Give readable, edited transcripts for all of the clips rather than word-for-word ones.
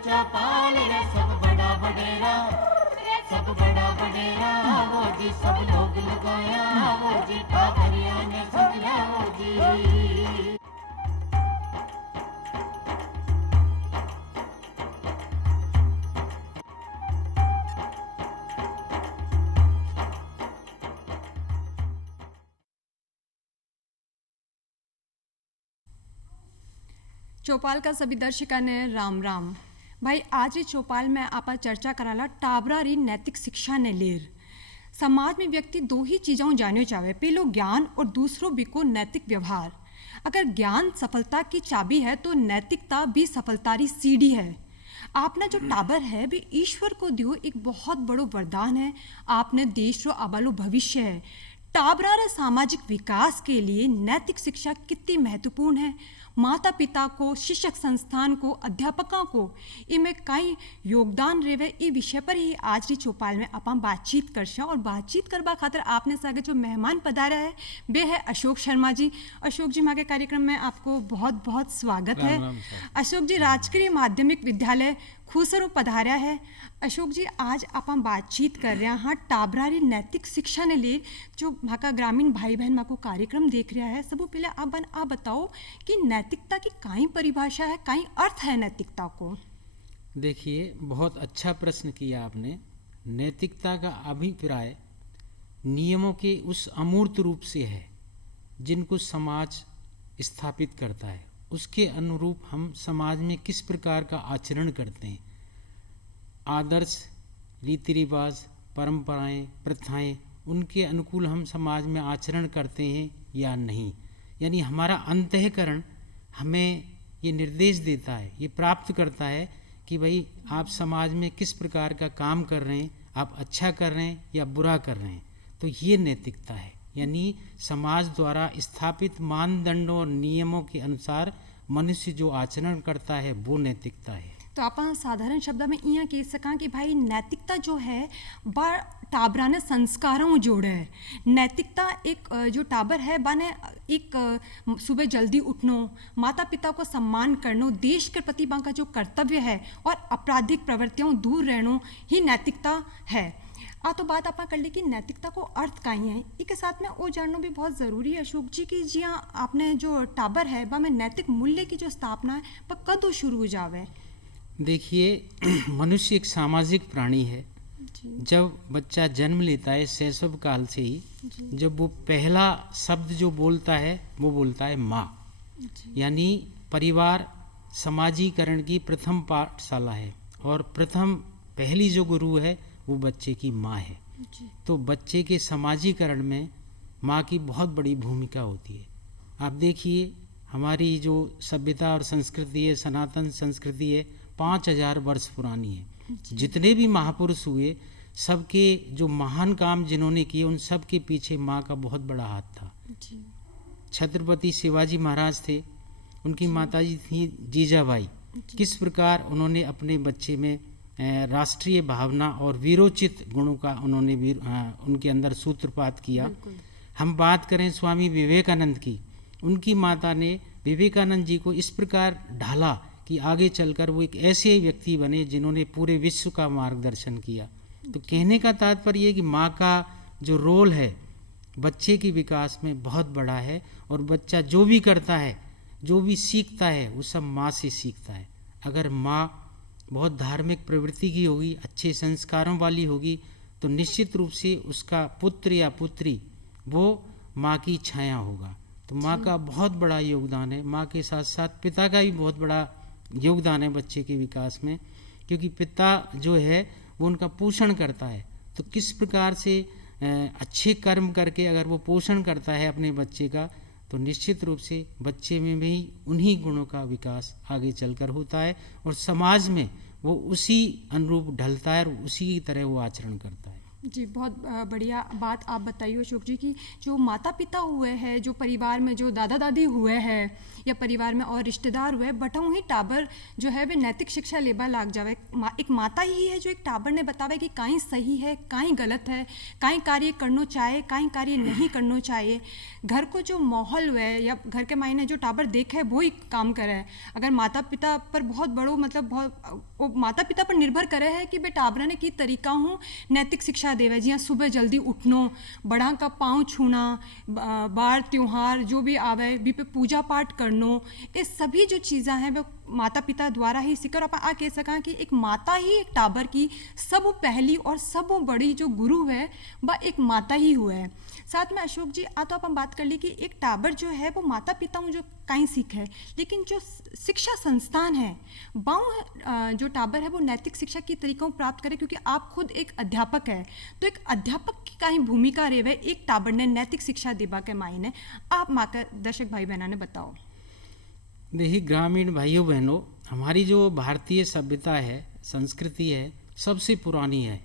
चौपाल रे सब बड़ा बडेरा, सब बड़ा बडेरा वो जी, सब लोग लगाया वो जी, ठाकरिया ने सदिया वो जी। चौपाल का सभी दर्शकों ने राम राम। भाई आज ही चौपाल में आपा चर्चा कराला टाबरा री नैतिक शिक्षा ने लेर। समाज में व्यक्ति दो ही चीज़ों जाने चाहे, पहलो ज्ञान और दूसरो बिको नैतिक व्यवहार। अगर ज्ञान सफलता की चाबी है तो नैतिकता भी सफलता री सीढ़ी है। आपने जो टाबर है भी ईश्वर को दियो एक बहुत बड़ो वरदान है। आपने देश रो आबालो भविष्य है। टाबरा रे सामाजिक विकास के लिए नैतिक शिक्षा कितनी महत्वपूर्ण है। माता पिता को, शिक्षक संस्थान को, अध्यापकों को इनमें कई योगदान रेवे। ई विषय पर ही आज की चौपाल में अपन बातचीत कर और बातचीत करवा खातर आपने सागे जो मेहमान पधारा है वे है अशोक शर्मा जी। अशोक जी, माके कार्यक्रम में आपको बहुत बहुत स्वागत है। अशोक जी राजकीय माध्यमिक विद्यालय खूसरो पधारा है। अशोक जी आज अपन बातचीत कर रहे हैं टाबरा री नैतिक शिक्षा ने ले जो माका ग्रामीण भाई बहन माको कार्यक्रम देख रहा है। सबसे पहले आप बताओ कि नैतिकता की काई परिभाषा है, काई अर्थ है नैतिकता को। देखिए, बहुत अच्छा प्रश्न किया आपने। नैतिकता का अभिप्राय नियमों के उस अमूर्त रूप से है जिनको समाज स्थापित करता है। उसके अनुरूप हम समाज में किस प्रकार का आचरण करते हैं, आदर्श, रीति रिवाज, परंपराएं, प्रथाएं, उनके अनुकूल हम समाज में आचरण करते हैं या नहीं। यानी हमारा अंतःकरण हमें ये निर्देश देता है, ये प्राप्त करता है कि भाई आप समाज में किस प्रकार का काम कर रहे हैं, आप अच्छा कर रहे हैं या बुरा कर रहे हैं। तो ये नैतिकता है, यानी समाज द्वारा स्थापित मानदंडों और नियमों के अनुसार मनुष्य जो आचरण करता है वो नैतिकता है। तो आप साधारण शब्द में यहाँ कह सका कि भाई नैतिकता जो है बा टाबरा ने संस्कारों जोड़े है। नैतिकता एक जो टाबर है बाने एक सुबह जल्दी उठनो, माता पिता को सम्मान करनो, देश के प्रति बा का जो कर्तव्य है और आपराधिक प्रवृत्तियों दूर रहनो ही नैतिकता है। तो बात आप कर ली कि नैतिकता को अर्थ का ही है। इसके साथ में वो जानना भी बहुत ज़रूरी है अशोक जी की जी हाँ आपने जो टाबर है बा में नैतिक मूल्य की जो स्थापना है पर कदों शुरू हो जावे। देखिए, मनुष्य एक सामाजिक प्राणी है। जब बच्चा जन्म लेता है शैशव काल से ही, जब वो पहला शब्द जो बोलता है वो बोलता है माँ। यानी परिवार समाजीकरण की प्रथम पाठशाला है और प्रथम पहली जो गुरु है वो बच्चे की माँ है। तो बच्चे के समाजीकरण में माँ की बहुत बड़ी भूमिका होती है। आप देखिए, हमारी जो सभ्यता और संस्कृति है, सनातन संस्कृति है, 5000 वर्ष पुरानी है। जितने भी महापुरुष हुए, सबके जो महान काम जिन्होंने किए, उन सब के पीछे माँ का बहुत बड़ा हाथ था। छत्रपति शिवाजी महाराज थे, उनकी माताजी थी जीजाबाई। किस प्रकार उन्होंने अपने बच्चे में राष्ट्रीय भावना और वीरोचित गुणों का उन्होंने उनके अंदर सूत्रपात किया। हम बात करें स्वामी विवेकानंद की, उनकी माता ने विवेकानंद जी को इस प्रकार ढाला कि आगे चलकर वो एक ऐसे व्यक्ति बने जिन्होंने पूरे विश्व का मार्गदर्शन किया। तो कहने का तात्पर्य ये कि माँ का जो रोल है बच्चे के विकास में बहुत बड़ा है और बच्चा जो भी करता है, जो भी सीखता है, वो सब माँ से सीखता है। अगर माँ बहुत धार्मिक प्रवृत्ति की होगी, अच्छे संस्कारों वाली होगी, तो निश्चित रूप से उसका पुत्र या पुत्री वो माँ की छाया होगा। तो माँ का बहुत बड़ा योगदान है। माँ के साथ साथ पिता का भी बहुत बड़ा योगदान है बच्चे के विकास में, क्योंकि पिता जो है वो उनका पोषण करता है। तो किस प्रकार से अच्छे कर्म करके अगर वो पोषण करता है अपने बच्चे का, तो निश्चित रूप से बच्चे में भी उन्हीं गुणों का विकास आगे चलकर होता है और समाज में वो उसी अनुरूप ढलता है और उसी की तरह वो आचरण करता है। जी, बहुत बढ़िया बात आप बताइए अशोक जी कि जो माता पिता हुए हैं, जो परिवार में जो दादा दादी हुए हैं या परिवार में और रिश्तेदार हुए, बटों ही टाबर जो है वे नैतिक शिक्षा लेबा लाग जावे। एक माता ही है जो एक टाबर ने बतावे कि काई सही है, काई गलत है, काई कार्य करनो चाहे, काई कार्य नहीं करनो चाहिए। घर को जो माहौल हुए या घर के मायने जो टाबर देखे वो ही काम करे। अगर माता पिता पर बहुत बड़ो मतलब बहुत वो माता पिता पर निर्भर करे है कि बे टाबरा ने की तरीका हूँ नैतिक शिक्षा देवे, जियां सुबह जल्दी उठनो, बड़ा का पाँव छूना, बार त्योहार जो भी आवे भी पे पूजा पाठ करनो, ये सभी जो चीज़ें हैं वो माता पिता द्वारा ही सीखकर आप आ कह सका कि एक माता ही एक टाबर की सब पहली और सब बड़ी जो गुरु है वह एक माता ही हुआ है। साथ में अशोक जी आ तो आप हम बात कर ली कि एक टाबर जो है वो माता पिता जो कहीं सीख है, लेकिन जो शिक्षा संस्थान है बाऊ जो टाबर है वो नैतिक शिक्षा की तरीकों प्राप्त करे, क्योंकि आप खुद एक अध्यापक है तो एक अध्यापक की कहीं भूमिका रेवे एक टाबर ने नैतिक शिक्षा देवा के मायने आप माकर दर्शक भाई बहना ने बताओ। देखिए ग्रामीण भाइयों बहनों, हमारी जो भारतीय सभ्यता है, संस्कृति है, सबसे पुरानी है।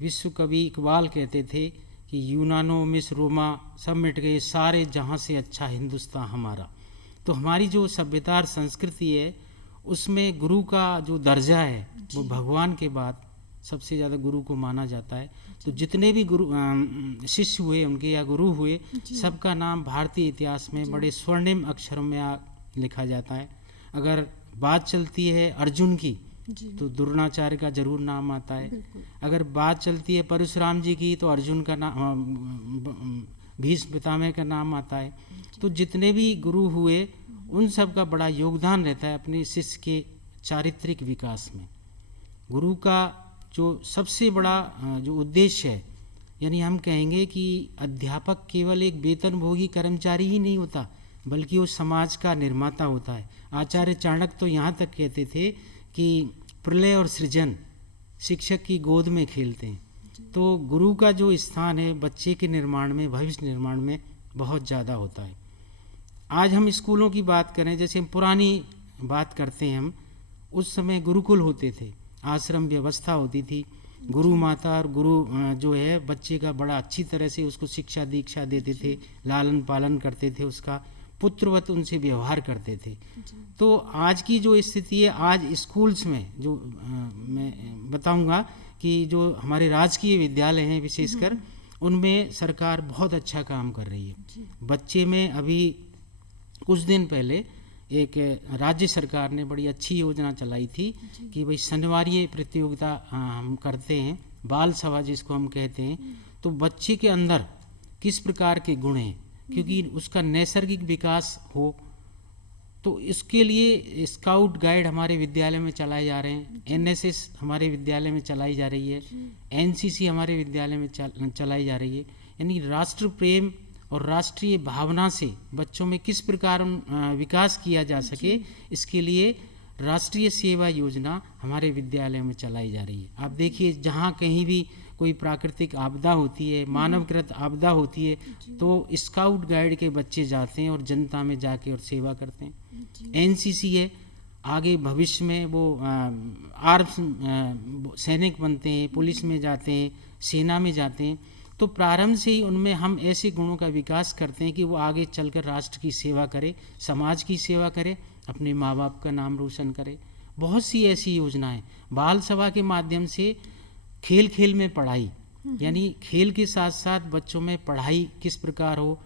विश्व कवि इकबाल कहते थे कि यूनानो मिस्र रोमा सब मिट गए, सारे जहाँ से अच्छा हिंदुस्तान हमारा। तो हमारी जो सभ्यता और संस्कृति है उसमें गुरु का जो दर्जा है वो भगवान के बाद सबसे ज़्यादा गुरु को माना जाता है। तो जितने भी गुरु शिष्य हुए उनके या गुरु हुए, सबका नाम भारतीय इतिहास में बड़े स्वर्णिम अक्षरों में लिखा जाता है। अगर बात चलती है अर्जुन की तो द्रोणाचार्य का जरूर नाम आता है। अगर बात चलती है परशुराम जी की तो अर्जुन का नाम, भीष्म पितामह का नाम आता है। तो जितने भी गुरु हुए उन सब का बड़ा योगदान रहता है अपने शिष्य के चारित्रिक विकास में। गुरु का जो सबसे बड़ा जो उद्देश्य है, यानी हम कहेंगे कि अध्यापक केवल एक वेतनभोगी कर्मचारी ही नहीं होता, बल्कि वो समाज का निर्माता होता है। आचार्य चाणक्य तो यहाँ तक कहते थे कि प्रलय और सृजन शिक्षक की गोद में खेलते हैं। तो गुरु का जो स्थान है बच्चे के निर्माण में, भविष्य निर्माण में बहुत ज़्यादा होता है। आज हम स्कूलों की बात करें, जैसे हम पुरानी बात करते हैं, हम उस समय गुरुकुल होते थे, आश्रम व्यवस्था होती थी। गुरु माता और गुरु जो है बच्चे का बड़ा अच्छी तरह से उसको शिक्षा दीक्षा देते थे, लालन पालन करते थे, उसका पुत्रवत उनसे व्यवहार करते थे। तो आज की जो स्थिति है, आज स्कूल्स में जो मैं बताऊंगा कि जो हमारे राजकीय विद्यालय हैं विशेषकर, उनमें सरकार बहुत अच्छा काम कर रही है। बच्चे में अभी कुछ दिन पहले एक राज्य सरकार ने बड़ी अच्छी योजना चलाई थी कि भाई शनिवारीय प्रतियोगिता हम करते हैं, बाल सभा जिसको हम कहते हैं। तो बच्चे के अंदर किस प्रकार के गुण हैं, क्योंकि उसका नैसर्गिक विकास हो, तो इसके लिए स्काउट गाइड हमारे विद्यालय में चलाए जा रहे हैं, एनएसएस हमारे विद्यालय में चलाई जा रही है, एनसीसी हमारे विद्यालय में चलाई जा रही है। यानी राष्ट्र प्रेम और राष्ट्रीय भावना से बच्चों में किस प्रकार विकास किया जा सके, इसके लिए राष्ट्रीय सेवा योजना हमारे विद्यालय में चलाई जा रही है। आप देखिए जहाँ कहीं भी कोई प्राकृतिक आपदा होती है, मानवकृत आपदा होती है, तो स्काउट गाइड के बच्चे जाते हैं और जनता में जाके और सेवा करते हैं। एनसीसी है, आगे भविष्य में वो सैनिक बनते हैं, पुलिस में जाते हैं, सेना में जाते हैं। तो प्रारंभ से ही उनमें हम ऐसे गुणों का विकास करते हैं कि वो आगे चलकर राष्ट्र की सेवा करे, समाज की सेवा करे, अपने माँ बाप का नाम रोशन करे। बहुत सी ऐसी योजनाएं, बाल सभा के माध्यम से खेल खेल में पढ़ाई, यानी खेल के साथ साथ बच्चों में पढ़ाई किस प्रकार हो,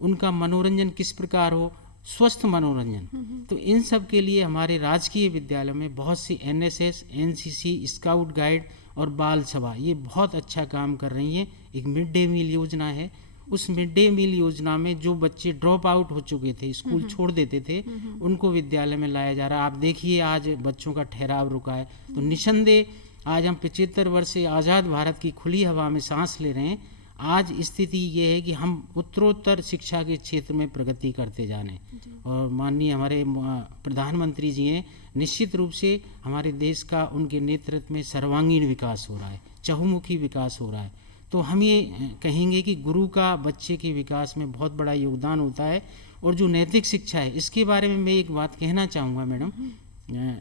उनका मनोरंजन किस प्रकार हो, स्वस्थ मनोरंजन। तो इन सब के लिए हमारे राजकीय विद्यालयों में बहुत सी एनएसएस, एनसीसी, स्काउट गाइड और बाल सभा ये बहुत अच्छा काम कर रही हैं। एक मिड डे मील योजना है, उस मिड डे मील योजना में जो बच्चे ड्रॉप आउट हो चुके थे, स्कूल छोड़ देते थे, उनको विद्यालय में लाया जा रहा है। आप देखिए आज बच्चों का ठहराव रुका है। तो निसंदेह आज हम 75 वर्ष से आज़ाद भारत की खुली हवा में सांस ले रहे हैं। आज स्थिति ये है कि हम उत्तरोत्तर शिक्षा के क्षेत्र में प्रगति करते जा रहे हैं, और माननीय हमारे प्रधानमंत्री जी हैं, निश्चित रूप से हमारे देश का उनके नेतृत्व में सर्वांगीण विकास हो रहा है, चहुमुखी विकास हो रहा है। तो हम ये कहेंगे कि गुरु का बच्चे के विकास में बहुत बड़ा योगदान होता है। और जो नैतिक शिक्षा है, इसके बारे में मैं एक बात कहना चाहूँगा मैडम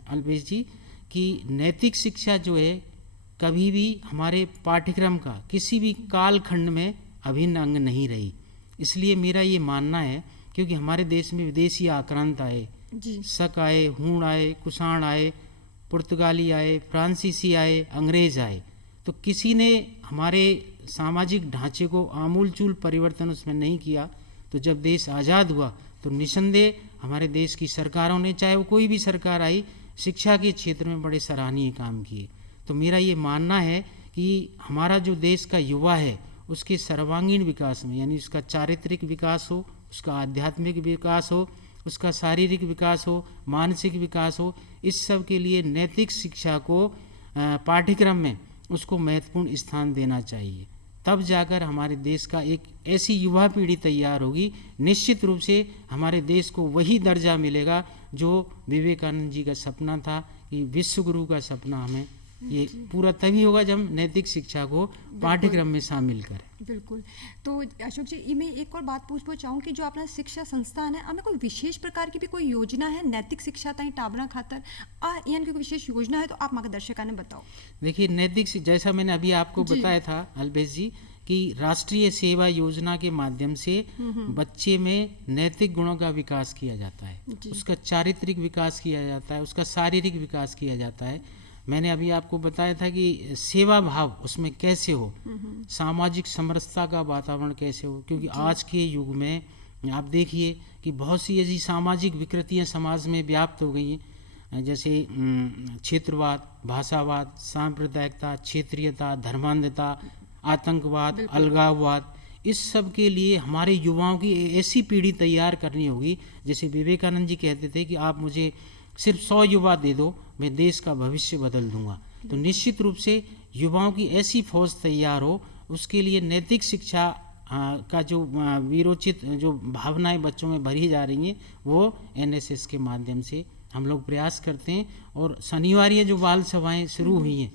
अल्पेश जी, कि नैतिक शिक्षा जो है कभी भी हमारे पाठ्यक्रम का किसी भी कालखंड में अभिन्न अंग नहीं रही। इसलिए मेरा ये मानना है, क्योंकि हमारे देश में विदेशी आक्रांत आए, जी शक आए, हूण आए, कुषाण आए, पुर्तगाली आए, फ्रांसीसी आए, अंग्रेज आए, तो किसी ने हमारे सामाजिक ढांचे को आमूलचूल परिवर्तन उसमें नहीं किया। तो जब देश आज़ाद हुआ तो निसंदेह हमारे देश की सरकारों ने, चाहे वो कोई भी सरकार आई, शिक्षा के क्षेत्र में बड़े सराहनीय काम किए। तो मेरा ये मानना है कि हमारा जो देश का युवा है उसके सर्वांगीण विकास में, यानी उसका चारित्रिक विकास हो, उसका आध्यात्मिक विकास हो, उसका शारीरिक विकास हो, मानसिक विकास हो, इस सब के लिए नैतिक शिक्षा को पाठ्यक्रम में उसको महत्वपूर्ण स्थान देना चाहिए। तब जाकर हमारे देश का एक ऐसी युवा पीढ़ी तैयार होगी, निश्चित रूप से हमारे देश को वही दर्जा मिलेगा जो विवेकानंद जी का सपना था कि विश्व गुरु का सपना हमें ये पूरा तभी होगा जब हम नैतिक शिक्षा को पाठ्यक्रम में शामिल करें। बिल्कुल। तो अशोक जी, मैं एक और बात पूछना चाहूँ कि जो अपना शिक्षा संस्थान है, हमें कोई विशेष प्रकार की भी कोई योजना है नैतिक शिक्षा ताई टाबरा खातर यानी कोई विशेष योजना है तो आप मार्गदर्शक ने बताओ। देखिए, नैतिक जैसा मैंने अभी आपको बताया था अल्पेश जी कि राष्ट्रीय सेवा योजना के माध्यम से बच्चे में नैतिक गुणों का विकास किया जाता है, उसका चारित्रिक विकास किया जाता है, उसका शारीरिक विकास किया जाता है। मैंने अभी आपको बताया था कि सेवा भाव उसमें कैसे हो, सामाजिक समरसता का वातावरण कैसे हो, क्योंकि आज के युग में आप देखिए कि बहुत सी ऐसी सामाजिक विकृतियां समाज में व्याप्त हो गई हैं, जैसे क्षेत्रवाद, भाषावाद, सांप्रदायिकता, क्षेत्रीयता, धर्मांधता, आतंकवाद, अलगाववाद। इस सब के लिए हमारे युवाओं की ऐसी पीढ़ी तैयार करनी होगी, जैसे विवेकानंद जी कहते थे कि आप मुझे सिर्फ 100 युवा दे दो, मैं देश का भविष्य बदल दूंगा। तो निश्चित रूप से युवाओं की ऐसी फौज तैयार हो, उसके लिए नैतिक शिक्षा का जो वीरोचित जो भावनाएं बच्चों में भरी जा रही हैं, वो एनएसएस के माध्यम से हम लोग प्रयास करते हैं। और शनिवार ये जो बाल सभाएं शुरू हुई हैं,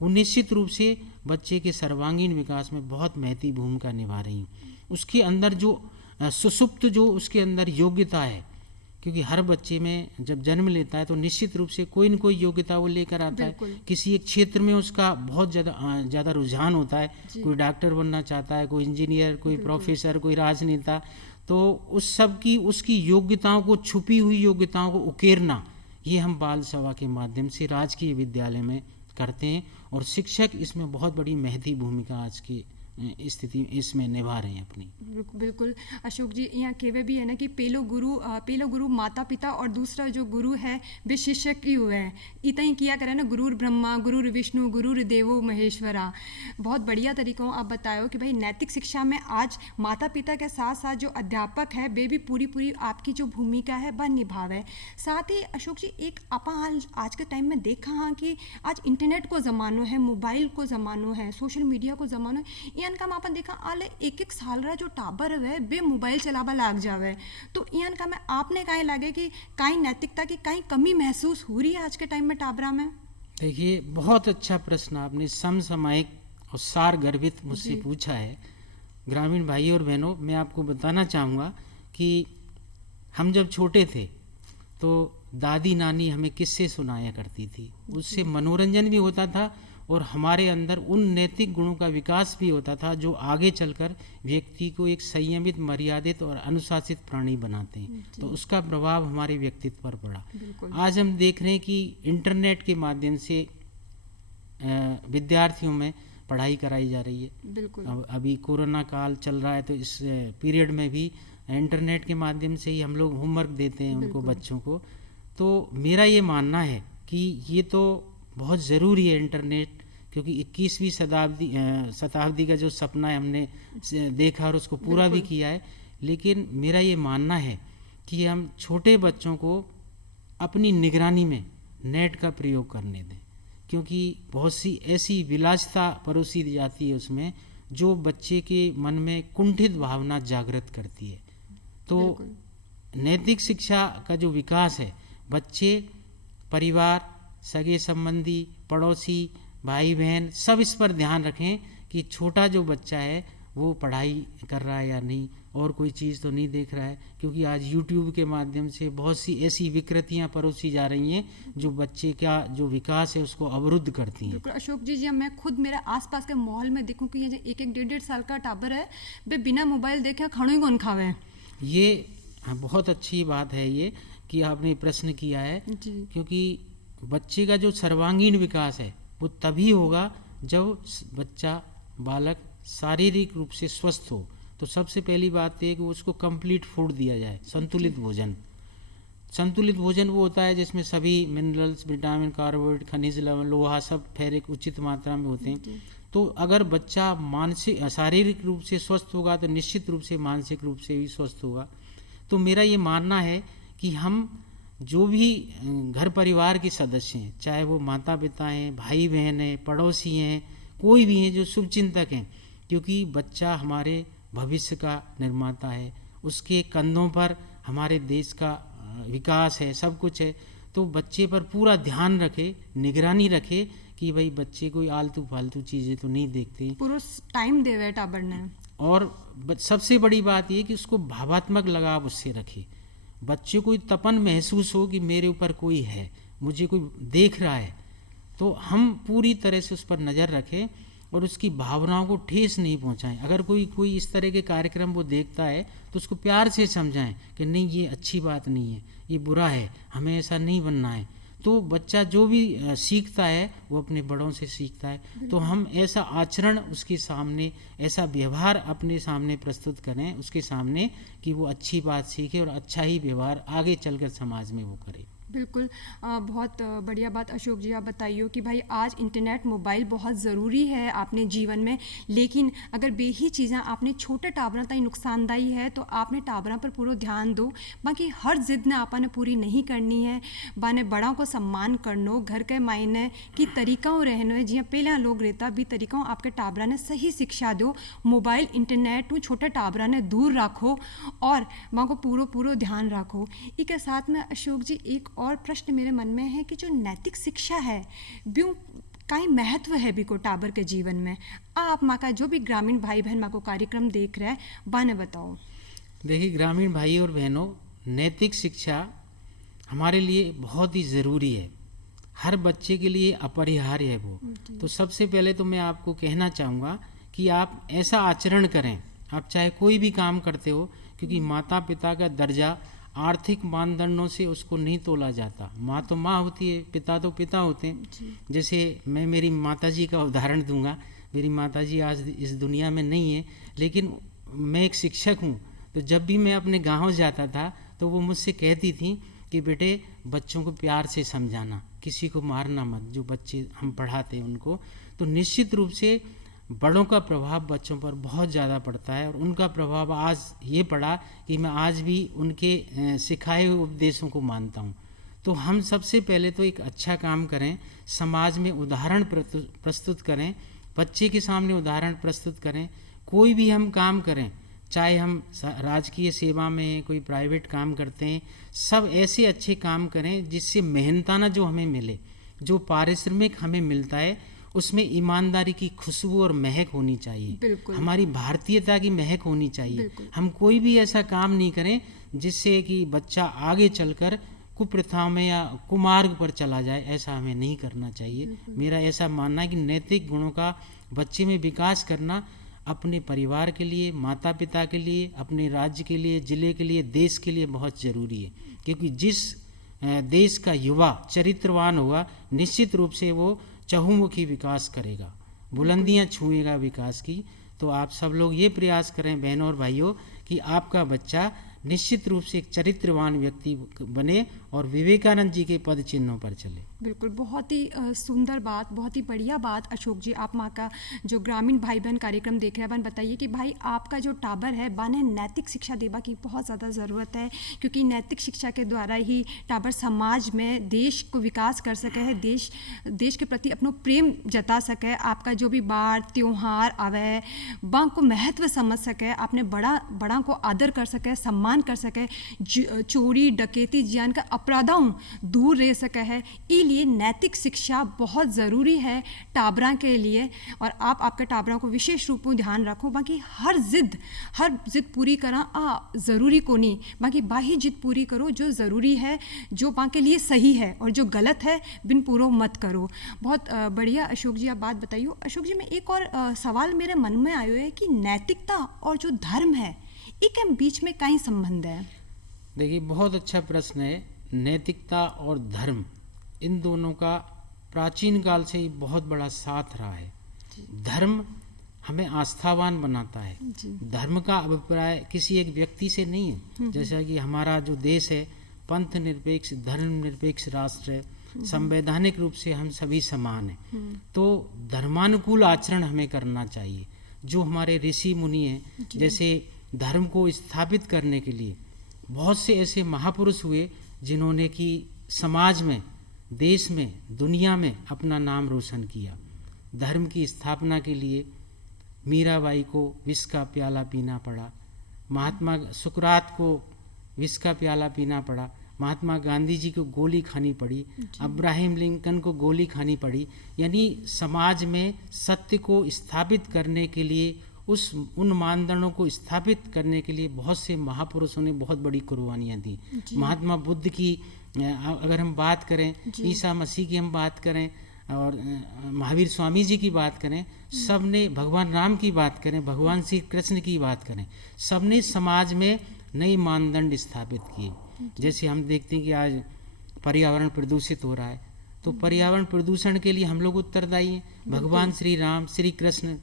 वो निश्चित रूप से बच्चे के सर्वांगीण विकास में बहुत महती भूमिका निभा रही हैं। उसके अंदर जो सुसुप्त जो उसके अंदर योग्यता है, क्योंकि हर बच्चे में जब जन्म लेता है तो निश्चित रूप से कोई न कोई योग्यता वो लेकर आता है। किसी एक क्षेत्र में उसका बहुत ज़्यादा रुझान होता है, कोई डॉक्टर बनना चाहता है, कोई इंजीनियर, कोई प्रोफेसर, कोई राजनेता। तो उस सब की उसकी योग्यताओं को, छुपी हुई योग्यताओं को उकेरना, ये हम बाल सभा के माध्यम से राजकीय विद्यालय में करते हैं। और शिक्षक इसमें बहुत बड़ी महती भूमिका आज की स्थिति इसमें निभा रहे हैं अपनी। बिल्कुल अशोक जी, यहाँ केवे भी है ना कि पहलो गुरु माता पिता और दूसरा जो गुरु है वे शिक्षक ही हुए हैं। इतना ही किया करें ना, गुरुर ब्रह्मा गुरुर विष्णु गुरुर देवो महेश्वरा। बहुत बढ़िया तरीकों आप बताओ कि भाई नैतिक शिक्षा में आज माता पिता के साथ साथ जो अध्यापक है वे भी पूरी आपकी जो भूमिका है वह निभावे। साथ ही अशोक जी, एक अपन आज के टाइम में देखा हाँ कि आज इंटरनेट को ज़मानो है, मोबाइल को ज़मानो है, सोशल मीडिया को ज़मानो है। इयान का अपन देखा आले एक साल रहा जो टाबर है बे मोबाइल चलावा लाग जावे। तो इयान का मैं आपने काहे लागे कि काई नैतिकता की काई कमी महसूस हो रही है आज के टाइम में टाबरा में? देखिए, बहुत अच्छा प्रश्न आपने समसामयिक और सार गर्भित मुझसे पूछा है। ग्रामीण भाई और बहनों, मैं आपको बताना चाहूँगा कि हम जब छोटे थे तो दादी नानी हमें किस्से सुनाया करती थी, उससे मनोरंजन भी होता था और हमारे अंदर उन नैतिक गुणों का विकास भी होता था जो आगे चलकर व्यक्ति को एक संयमित, मर्यादित और अनुशासित प्राणी बनाते हैं। तो उसका प्रभाव हमारे व्यक्तित्व पर पड़ा। आज हम देख रहे हैं कि इंटरनेट के माध्यम से विद्यार्थियों में पढ़ाई कराई जा रही है। अब अभी कोरोना काल चल रहा है तो इस पीरियड में भी इंटरनेट के माध्यम से ही हम लोग होमवर्क देते हैं उनको, बच्चों को। तो मेरा ये मानना है कि ये तो बहुत ज़रूरी है इंटरनेट, क्योंकि 21वीं शताब्दी का जो सपना है हमने देखा और उसको पूरा भी किया है। लेकिन मेरा ये मानना है कि हम छोटे बच्चों को अपनी निगरानी में नेट का प्रयोग करने दें, क्योंकि बहुत सी ऐसी विलासिता परोसी जाती है उसमें जो बच्चे के मन में कुंठित भावना जागृत करती है। तो नैतिक शिक्षा का जो विकास है, बच्चे, परिवार, सगे संबंधी, पड़ोसी, भाई बहन सब इस पर ध्यान रखें कि छोटा जो बच्चा है वो पढ़ाई कर रहा है या नहीं, और कोई चीज़ तो नहीं देख रहा है, क्योंकि आज यूट्यूब के माध्यम से बहुत सी ऐसी विकृतियां परोसी जा रही हैं जो बच्चे का जो विकास है उसको अवरुद्ध करती हैं। बिल्कुल अशोक जी, मैं खुद मेरे आसपास के माहौल में देखूं कि ये जो एक एक 1.5 साल का टाबर है वे बिना मोबाइल देखे खाणो ही कौन खावे। ये बहुत अच्छी बात है ये कि आपने प्रश्न किया है जी। क्योंकि बच्चे का जो सर्वांगीण विकास है वो तभी होगा जब बच्चा बालक शारीरिक रूप से स्वस्थ हो। तो सबसे पहली बात है कि उसको कंप्लीट फूड दिया जाए, संतुलित भोजन। संतुलित भोजन वो होता है जिसमें सभी मिनरल्स, विटामिन, कार्बोहाइड्रेट, खनिज लवण, लोहा सब फेरिक उचित मात्रा में होते हैं। तो अगर बच्चा मानसिक शारीरिक रूप से स्वस्थ होगा तो निश्चित रूप से मानसिक रूप से भी स्वस्थ होगा। तो मेरा ये मानना है कि हम जो भी घर परिवार के सदस्य हैं, चाहे वो माता पिता हैं, भाई बहन हैं, पड़ोसी हैं, कोई भी हैं जो शुभचिंतक हैं, क्योंकि बच्चा हमारे भविष्य का निर्माता है, उसके कंधों पर हमारे देश का विकास है, सब कुछ है। तो बच्चे पर पूरा ध्यान रखे, निगरानी रखे कि भाई बच्चे कोई आलतू फालतू चीज़ें तो नहीं देखते, पूरा टाइम देवे टाबर ने। और सबसे बड़ी बात ये कि उसको भावात्मक लगाव उससे रखे। बच्चे को तपन महसूस हो कि मेरे ऊपर कोई है, मुझे कोई देख रहा है, तो हम पूरी तरह से उस पर नज़र रखें और उसकी भावनाओं को ठेस नहीं पहुंचाएं। अगर कोई इस तरह के कार्यक्रम वो देखता है तो उसको प्यार से समझाएं कि नहीं ये अच्छी बात नहीं है, ये बुरा है, हमें ऐसा नहीं बनना है। तो बच्चा जो भी सीखता है वो अपने बड़ों से सीखता है। तो हम ऐसा आचरण उसके सामने, ऐसा व्यवहार अपने सामने प्रस्तुत करें उसके सामने कि वो अच्छी बात सीखे और अच्छा ही व्यवहार आगे चलकर समाज में वो करे। बिल्कुल बहुत बढ़िया बात अशोक जी आप बताइए कि भाई आज इंटरनेट मोबाइल बहुत ज़रूरी है आपने जीवन में, लेकिन अगर बेही चीज़ें आपने छोटे टाबरा ताई नुकसानदायी है तो आपने टाबरा पर पूरा ध्यान दो। बाकी हर जिद ने आपने पूरी नहीं करनी है, बाने बड़ा को सम्मान करनो, घर के मायने की तरीक़ाओं रहनो है जियां पहला लोग रहता भी तरीक़ाओं आपके टाबरा ने सही शिक्षा दो। मोबाइल इंटरनेट छोटे टाबरा ने दूर रखो और वहाँ को पूरा ध्यान रखो। इसके साथ में अशोक जी एक और प्रश्न मेरे मन में है कि जो नैतिक शिक्षा है ब्यू काई महत्व है भी को टाबर के जीवन में। आप माँ का जो भी ग्रामीण भाई बहन माँ को कार्यक्रम देख रहे हैं बाने बताओ। देखिए ग्रामीण भाई और बहनों, नैतिक शिक्षा हमारे लिए बहुत ही ज़रूरी है, हर बच्चे के लिए अपरिहार्य है वो। तो सबसे पहले तो मैं आपको कहना चाहूँगा कि आप ऐसा आचरण करें, आप चाहे कोई भी काम करते हो, क्योंकि माता पिता का दर्जा आर्थिक मानदंडों से उसको नहीं तोला जाता। माँ तो माँ होती है, पिता तो पिता होते हैं। जैसे मैं मेरी माताजी का उदाहरण दूंगा। मेरी माताजी आज इस दुनिया में नहीं है, लेकिन मैं एक शिक्षक हूँ। तो जब भी मैं अपने गांव जाता था तो वो मुझसे कहती थी कि बेटे बच्चों को प्यार से समझाना, किसी को मारना मत, जो बच्चे हम पढ़ाते हैं उनको। तो निश्चित रूप से बड़ों का प्रभाव बच्चों पर बहुत ज़्यादा पड़ता है और उनका प्रभाव आज ये पड़ा कि मैं आज भी उनके सिखाए हुए उपदेशों को मानता हूँ। तो हम सबसे पहले तो एक अच्छा काम करें, समाज में उदाहरण प्रस्तुत करें, बच्चे के सामने उदाहरण प्रस्तुत करें। कोई भी हम काम करें, चाहे हम राजकीय सेवा में कोई प्राइवेट काम करते हैं, सब ऐसे अच्छे काम करें जिससे मेहनताना जो हमें मिले, जो पारिश्रमिक हमें मिलता है उसमें ईमानदारी की खुशबू और महक होनी चाहिए, हमारी भारतीयता की महक होनी चाहिए। हम कोई भी ऐसा काम नहीं करें जिससे कि बच्चा आगे चलकर कुप्रथाओं में या कुमार्ग पर चला जाए, ऐसा हमें नहीं करना चाहिए। मेरा ऐसा मानना है कि नैतिक गुणों का बच्चे में विकास करना अपने परिवार के लिए, माता पिता के लिए, अपने राज्य के लिए, जिले के लिए, देश के लिए बहुत ज़रूरी है। क्योंकि जिस देश का युवा चरित्रवान होगा निश्चित रूप से वो चहुमुखी विकास करेगा, बुलंदियां छुएगा विकास की। तो आप सब लोग ये प्रयास करें बहनों और भाइयों कि आपका बच्चा निश्चित रूप से एक चरित्रवान व्यक्ति बने और विवेकानंद जी के पद चिन्हों पर चले। बिल्कुल, बहुत ही सुंदर बात, बहुत ही बढ़िया बात अशोक जी। आप माँ का जो ग्रामीण भाई बहन कार्यक्रम देख रहे हैं बहन बताइए कि भाई आपका जो टाबर है बाने नैतिक शिक्षा देवा की बहुत ज़्यादा ज़रूरत है, क्योंकि नैतिक शिक्षा के द्वारा ही टाबर समाज में देश को विकास कर सके है, देश के प्रति अपनो प्रेम जता सके। आपका जो भी बार त्योहार आवे बा को महत्व समझ सके, आपने बड़ा को आदर कर सके, सम्मान निर्माण कर सके, चोरी डकैती जियान का अपराधों दूर रह सके है। ई लिए नैतिक शिक्षा बहुत ज़रूरी है टाबरा के लिए। और आपके टाबरा को विशेष रूप में ध्यान रखो, बाकी हर जिद पूरी करा ज़रूरी को नहीं, बाकी बाही जिद पूरी करो जो ज़रूरी है, जो बाकी लिए सही है, और जो गलत है बिन पूरो मत करो। बहुत बढ़िया अशोक जी, आप बात बताइए। अशोक जी, में एक और सवाल मेरे मन में आयो है कि नैतिकता और जो धर्म है इनके बीच में कहीं संबंध है? देखिए, बहुत अच्छा प्रश्न है। नैतिकता और धर्म, इन दोनों का प्राचीन काल से ही बहुत बड़ा साथ रहा है। धर्म हमें आस्थावान बनाता है। धर्म का अभिप्राय किसी एक व्यक्ति से नहीं है। जैसा कि हमारा जो देश है पंथ निरपेक्ष धर्म निरपेक्ष राष्ट्र है, संवैधानिक रूप से हम सभी समान हैं। तो धर्मानुकूल आचरण हमें करना चाहिए। जो हमारे ऋषि मुनि हैं, जैसे धर्म को स्थापित करने के लिए बहुत से ऐसे महापुरुष हुए जिन्होंने कि समाज में, देश में, दुनिया में अपना नाम रोशन किया। धर्म की स्थापना के लिए मीराबाई को विष का प्याला पीना पड़ा, महात्मा सुकरात को विष का प्याला पीना पड़ा, महात्मा गांधी जी को गोली खानी पड़ी, अब्राहम लिंकन को गोली खानी पड़ी। यानी समाज में सत्य को स्थापित करने के लिए, उन मानदंडों को स्थापित करने के लिए बहुत से महापुरुषों ने बहुत बड़ी कुर्बानियाँ दी। महात्मा बुद्ध की अगर हम बात करें, ईसा मसीह की हम बात करें, और महावीर स्वामी जी की बात करें, सब ने, भगवान राम की बात करें, भगवान श्री कृष्ण की बात करें, सब ने समाज में नए मानदंड स्थापित किए। जैसे हम देखते हैं कि आज पर्यावरण प्रदूषित हो रहा है, तो पर्यावरण प्रदूषण के लिए हम लोग उत्तरदायी हैं। भगवान श्री राम श्री कृष्ण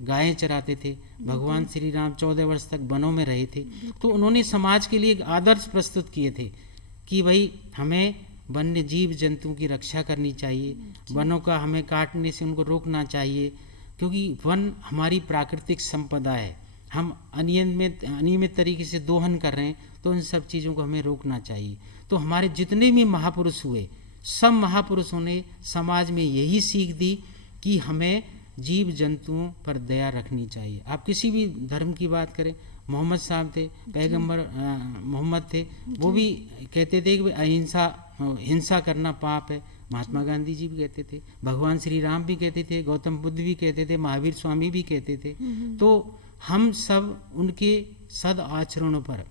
गायें चराते थे, भगवान श्री राम 14 वर्ष तक वनों में रहे थे। तो उन्होंने समाज के लिए एक आदर्श प्रस्तुत किए थे कि भाई हमें वन्य जीव जंतुओं की रक्षा करनी चाहिए, वनों का हमें काटने से उनको रोकना चाहिए, क्योंकि वन हमारी प्राकृतिक संपदा है। हम अनियमित तरीके से दोहन कर रहे हैं, तो इन सब चीज़ों को हमें रोकना चाहिए। तो हमारे जितने भी महापुरुष हुए, सब महापुरुषों ने समाज में यही सीख दी कि हमें जीव जंतुओं पर दया रखनी चाहिए। आप किसी भी धर्म की बात करें, मोहम्मद साहब थे, पैगंबर मोहम्मद थे, वो भी कहते थे कि हिंसा करना पाप है। महात्मा गांधी जी भी कहते थे, भगवान श्री राम भी कहते थे, गौतम बुद्ध भी कहते थे, महावीर स्वामी भी कहते थे। तो हम सब उनके सद आचरणों पर,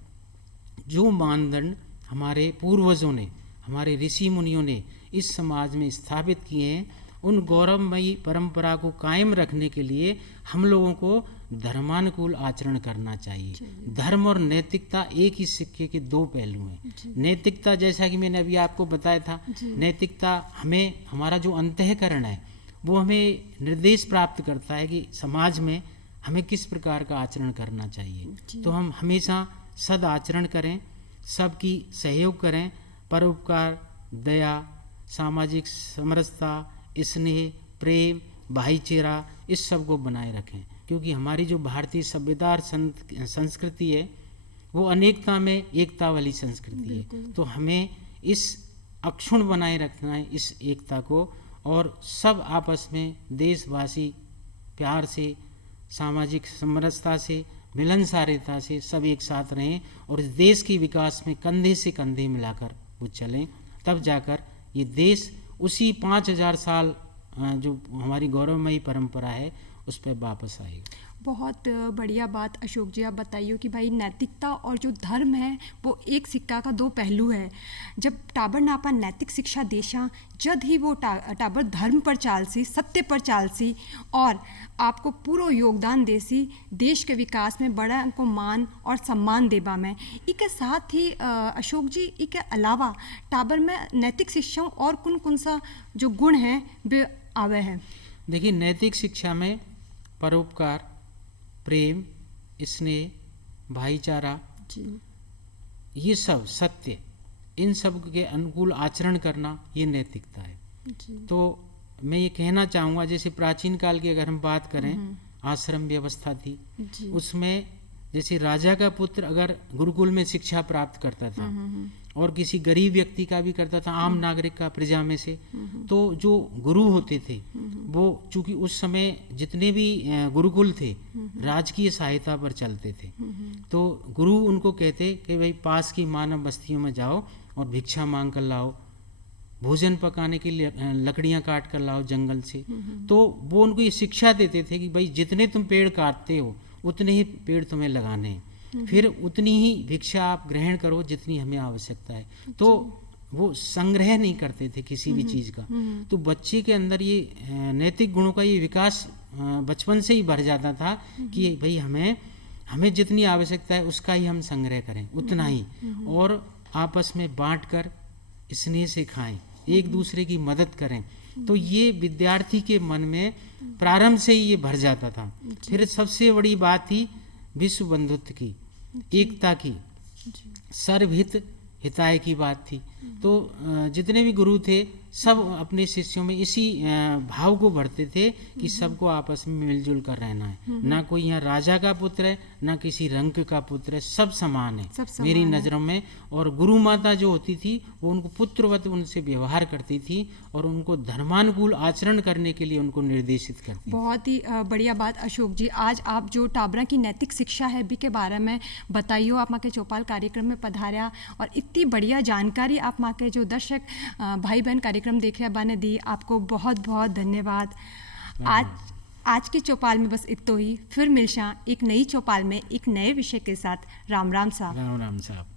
जो मानदंड हमारे पूर्वजों ने, हमारे ऋषि मुनियों ने इस समाज में स्थापित किए हैं, उन गौरवमयी परंपरा को कायम रखने के लिए हम लोगों को धर्मानुकूल आचरण करना चाहिए। धर्म और नैतिकता एक ही सिक्के के दो पहलू हैं। नैतिकता, जैसा कि मैंने अभी आपको बताया था, नैतिकता हमें, हमारा जो अंतःकरण है वो हमें निर्देश प्राप्त करता है कि समाज में हमें किस प्रकार का आचरण करना चाहिए। तो हम हमेशा सद आचरण करें, सबकी सहयोग करें, परोपकार, दया, सामाजिक समरसता, स्नेह, प्रेम, भाईचारा, इस सब को बनाए रखें। क्योंकि हमारी जो भारतीय सभ्यता और संस्कृति है वो अनेकता में एकता वाली संस्कृति है। तो हमें इस अक्षुण्ण बनाए रखना है, इस एकता को, और सब आपस में देशवासी प्यार से, सामाजिक समरसता से, मिलनसारता से सब एक साथ रहें और इस देश के विकास में कंधे से कंधे मिलाकर वो चलें। तब जाकर ये देश उसी 5000 साल जो हमारी गौरवमयी परंपरा है उस पर वापस आएगा। बहुत बढ़िया बात अशोक जी, आप बताइए कि भाई नैतिकता और जो धर्म है वो एक सिक्का का दो पहलू है। जब टाबर नापा नैतिक शिक्षा देशा, जद ही वो टाबर धर्म पर चालसी, सत्य पर चालसी और आपको पूरा योगदान देसी देश के विकास में बड़ा को मान और सम्मान देबा में। इसके साथ ही अशोक जी, इसके अलावा टाबर में नैतिक शिक्षा और कौन सा जो गुण हैं वे आवे हैं? देखिए, नैतिक शिक्षा में परोपकार, प्रेम, स्नेह, भाईचारा, ये सब, सत्य, इन सब के अनुकूल आचरण करना, ये नैतिकता है। तो मैं ये कहना चाहूँगा, जैसे प्राचीन काल की अगर हम बात करें, आश्रम व्यवस्था थी, उसमें जैसे राजा का पुत्र अगर गुरुकुल में शिक्षा प्राप्त करता था और किसी गरीब व्यक्ति का भी करता था, आम नागरिक का प्रजा में से, तो जो गुरु होते थे वो, चूंकि उस समय जितने भी गुरुकुल थे राजकीय सहायता पर चलते थे, तो गुरु उनको कहते कि भाई पास की मानव बस्तियों में जाओ और भिक्षा मांग कर लाओ, भोजन पकाने के लिए लकड़ियाँ काट कर लाओ जंगल से। तो वो उनको ये शिक्षा देते थे कि भाई जितने तुम पेड़ काटते हो उतने ही पेड़ तुम्हें लगाने हैं, फिर उतनी ही भिक्षा आप ग्रहण करो जितनी हमें आवश्यकता है। तो वो संग्रह नहीं करते थे किसी भी चीज़ का। तो बच्चे के अंदर ये नैतिक गुणों का ये विकास बचपन से ही बढ़ जाता था कि भाई हमें जितनी आवश्यकता है उसका ही हम संग्रह करें, उतना ही, और आपस में बांट कर स्नेह से खाएं, एक दूसरे की मदद करें। तो ये विद्यार्थी के मन में प्रारंभ से ही ये भर जाता था। फिर सबसे बड़ी बात थी विश्व बंधुत्व की, एकता की, सर्वहित हिताय की बात थी। तो जितने भी गुरु थे सब अपने शिष्यों में इसी भाव को भरते थे कि सबको आपस में मिलजुल कर रहना है। ना कोई यहाँ राजा का पुत्र है, ना किसी रंग का पुत्र है, सब समान है मेरी नज़रों में। और गुरु माता जो होती थी वो उनको पुत्रवत उनसे व्यवहार करती थी और उनको धर्मानुकूल आचरण करने के लिए उनको निर्देशित करती। बहुत ही बढ़िया बात अशोक जी। आज आप जो टाबरा की नैतिक शिक्षा है भी के बारे में बताइयो, आप माँ के चौपाल कार्यक्रम में पधारा और इतनी बढ़िया जानकारी आप माँ के जो दर्शक भाई बहन कार्यक्रम देखे बाने दी, आपको बहुत बहुत धन्यवाद। आज की चौपाल में बस इतना ही, फिर मिलशा एक नई चौपाल में एक नए विषय के साथ। राम राम साहब। राम राम साहब।